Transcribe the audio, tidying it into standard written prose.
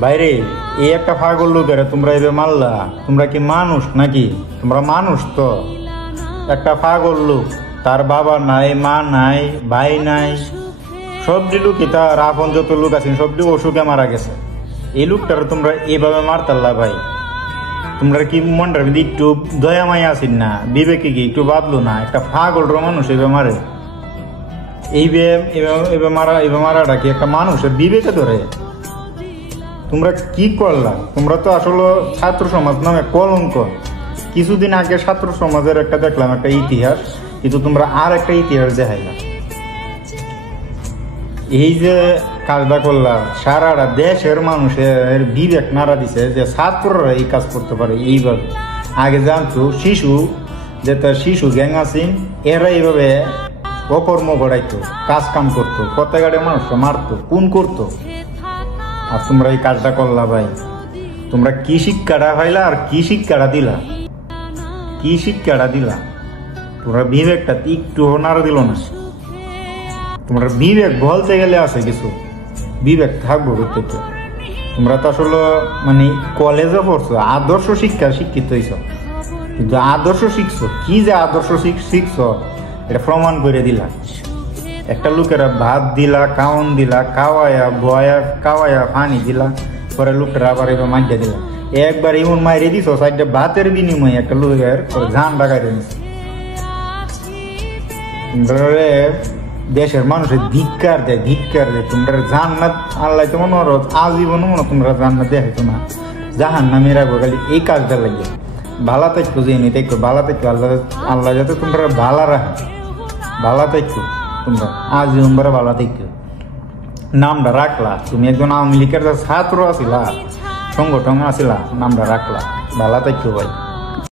বাইরে এই একটা পাগল লোকের তোমরা এভাবে মারলা, তোমরা কি মানুষ নাকি? তোমরা মানুষ তো? একটা পাগল লোক, তার বাবা নাই, মা নাই, ভাই নাই, সবটি লোকই তার আপন যত লোক আছেন সবটি অসুখে মারা গেছে। এই লোকটারা তোমরা এইভাবে মারতাল্লা ভাই? তোমরা কি মনটার মধ্যে একটু দয়া মায়া আছেন না? বিবেকে কি একটু ভাবলো না? একটা পাগল মানুষ এভাবে মারে, এইভাবে মারাটা কি একটা মানুষের বিবেকে ধরে? তোমরা কি করলা? তোমরা তো আসলে ছাত্র সমাজ নামে কলঙ্ক। কিছুদিন আগে ছাত্র সমাজের একটা দেখলাম একটা ইতিহাস, কিন্তু তোমরা আর একটা ইতিহাস দেখাইলা। এই যে কাজটা করলাম, সারাটা দেশের মানুষের বিবেক নাড়া দিছে যে ছাত্ররা এই কাজ করতে পারে এইভাবে। আগে জানতো শিশু, যে তার শিশু গ্যাং আছেন, এরা এইভাবে অকর্ম গড়াইতো, কাজ কাম করতো, প্রত্যেকটা মানুষকে মারতো, খুন করতো। আর তোমরা এই কাজটা করলা ভাই? তোমরা কি শিক্ষাটা হইলা আর কি শিক্ষাটা দিলা? কি শিক্ষাটা দিলা? তোমরা বিবেকটা একটু নাড়া দিল না। তোমরা বিবেক বলতে গেলে আছে কিছু, বিবেক থাকবো প্রত্যেকটা। তোমরা তো আসলে মানে কলেজে পড়ছো, আদর্শ শিক্ষা শিক্ষিত হইছ, কিন্তু আদর্শ শিখছো কি যে আদর্শ শিখছো এটা প্রমাণ করে দিলা। একটা লোকেরা ভাত দিলা, কাউন দিলা, খাওয়ায়া পানি দিলা, পরে লোকটা আবার এবার মাইজা দিলা। একবার এমন মাইরে দিছ সাইডে ভাতের বিনিময়ে একটা লোকের ঝান ডাকাই দিয়েছে। দেশের মানুষের ধিক্কার দেয়। তোমরা জান্নাত আল্লাহ তো মনে করো আজীবন মনে তোমরা জান্নাত দেখাইতো না, জাহান্নামে রাখবো খালি এই কাজটা লাগে। ভালা থাকতো জেনে দেখো, ভালা থাকতো আল্লাহ যাতে তোমরা ভালা রাখে, ভালা থাকতো তোমরা আজীবন ধরে ভালা থাকতো। নামটা রাখলা, তুমি একজন আওয়ামী লীগের ছাত্র আছিলা, সংগঠন আছিলা, নামটা রাখলা, ভালা থাকতো ভাই।